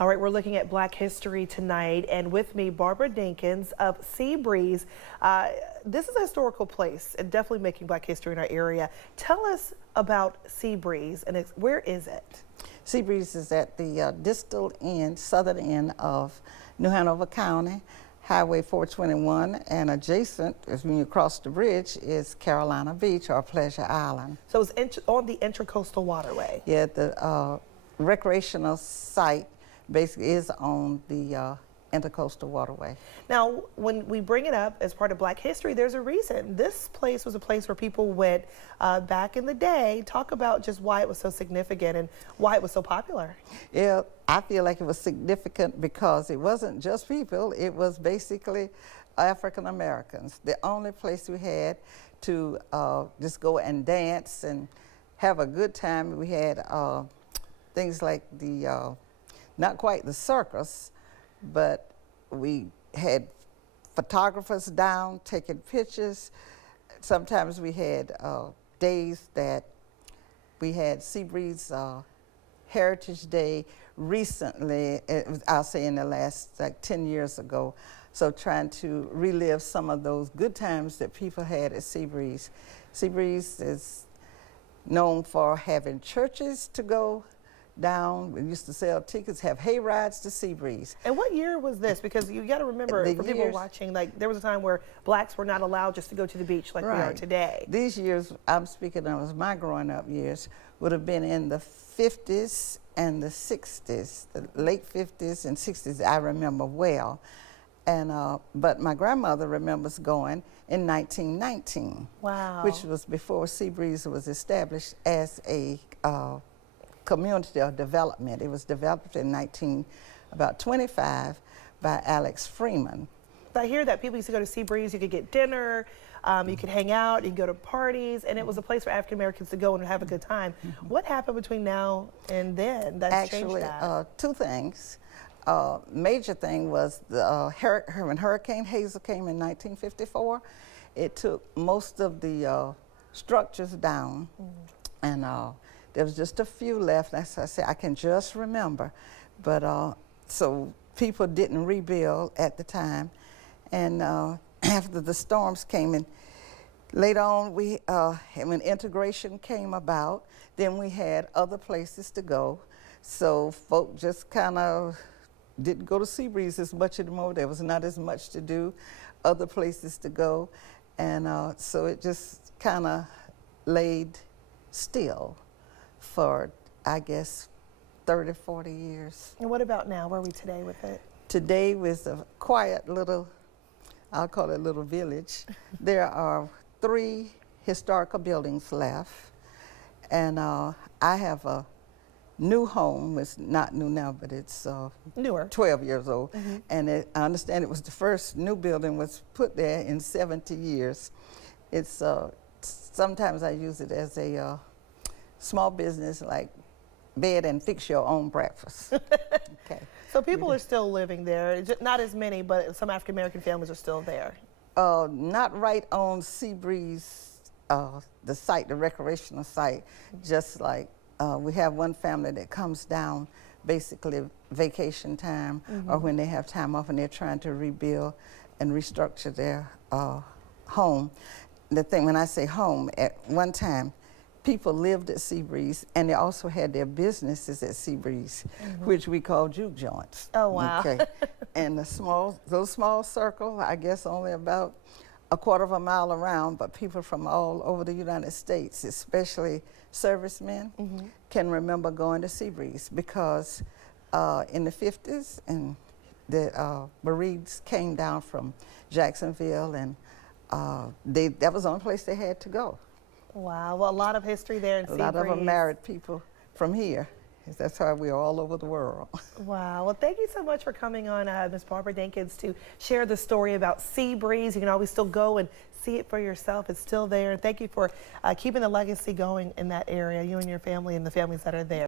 All right, we're looking at Black History tonight, and with me, Barbara Dinkins of SeaBreeze. This is a historical place and definitely making Black history in our area. Tell us about SeaBreeze and where is it? SeaBreeze is at the distal end, southern end of New Hanover County, Highway 421, and adjacent, as when you cross the bridge, is Carolina Beach or Pleasure Island. So it's on the Intracoastal Waterway. Yeah, the recreational site basically is on the Intercoastal Waterway. Now, when we bring it up as part of Black history, there's a reason. This place was a place where people went back in the day. Talk about just why it was so significant and why it was so popular. Yeah, I feel like it was significant because it wasn't just people, it was basically African Americans. The only place we had to just go and dance and have a good time. We had things like the not quite the circus, but we had photographers down taking pictures. Sometimes we had days that we had SeaBreeze Heritage Day recently, I'll say in the last like 10 years ago. So trying to relive some of those good times that people had at SeaBreeze. SeaBreeze is known for having churches to go down. We used to sell tickets, have hay rides to SeaBreeze. And what year was this? Because you got to remember, for people watching, like there was a time where blacks were not allowed just to go to the beach like we are today. These years I'm speaking of, my growing up years, would have been in the 50s and the 60s, the late 50s and 60s, I remember well. And but my grandmother remembers going in 1919. Wow. Which was before SeaBreeze was established as a community of development. It was developed in about 25 by Alex Freeman. I hear that people used to go to SeaBreeze, you could get dinner, you could hang out, you could go to parties, and it was a place for African Americans to go and have a good time. What happened between now and then that's changed that? Actually, two things. Major thing was when Hurricane Hazel came in 1954, it took most of the structures down, and there was just a few left. As I said, I can just remember. But so people didn't rebuild at the time. And after the storms came in, later on, when integration came about, then we had other places to go. So folk just kind of didn't go to SeaBreeze as much anymore. There was not as much to do, other places to go. And so it just kind of laid still for, I guess, 30, 40 years. And what about now? Where are we today with it? Today with a quiet little, I'll call it a little village. There are 3 historical buildings left. And I have a new home. It's not new now, but it's newer, 12 years old. And I understand it was the first new building was put there in 70 years. It's sometimes I use it as a small business, like bed and fix your own breakfast. Okay. So people are still living there, not as many, but some African American families are still there. Not right on SeaBreeze, the site, the recreational site, just like we have one family that comes down basically vacation time or when they have time off and they're trying to rebuild and restructure their home. The thing, when I say home, at one time, people lived at SeaBreeze and they also had their businesses at SeaBreeze, which we call juke joints. Oh, wow. Okay. And those small circle, I guess only about a quarter of a mile around, but people from all over the United States, especially servicemen, can remember going to SeaBreeze because in the 50s and the Marines came down from Jacksonville and that was the only place they had to go. Wow, well, a lot of history there in SeaBreeze. A lot of them married people from here. That's why we're all over the world. Wow, well, thank you so much for coming on, Ms. Barbara Dinkins, to share the story about SeaBreeze. You can always still go and see it for yourself. It's still there. And thank you for keeping the legacy going in that area, you and your family and the families that are there.